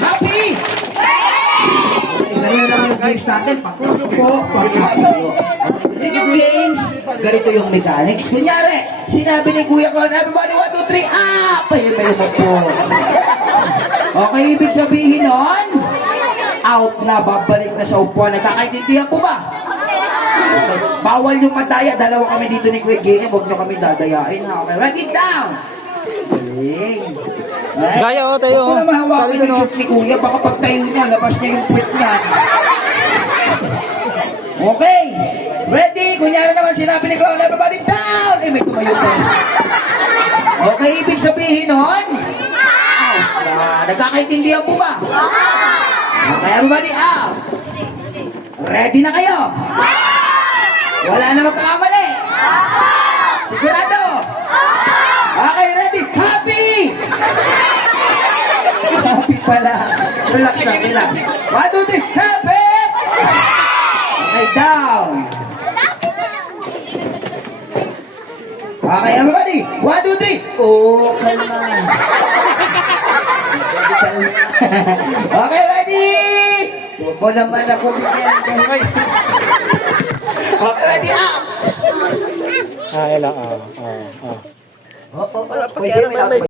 Happy! Ganyan naman yung games natin. Pakulo po, pakulo. Yung games, ganito yung mechanics. Kunyari, sinabi ni Kuya Clown, everybody, 1, 2, 3, up! Ayun kayo po. Okay, ibig sabihin nun, out na, babalik na sa upuan. Nagkakaintindihan po ba? Bawal yung madaya. Dalawa kami dito ni Kuya Gene. Huwag nyo kami dadayain. Okay, write it down. Gaya o tayo. Huwag ko na mahawakin yung shoot ni Kuya. Baka pag tayo niya, labas niya yung puwit niya. Okay. Ready? Kunyari naman sinabi ni Clown, everybody down! Eh, may tumayo pa. Okay, ibig sabihin nun, out. Nagkakaintindihan po ba? Okay, everybody out. Ready na kayo? Wala na magkakamali. Sigurado? Okay, ready? Happy! Happy pala. Relax lang, relax. 1, 2, 3, happy! Okay, down. Okay, everybody. 1, 2, 3. Oh, kalma. Okay, ready? Suko naman ako bigyan. Okay, ready? Up! Ah, yan lang. Pwede,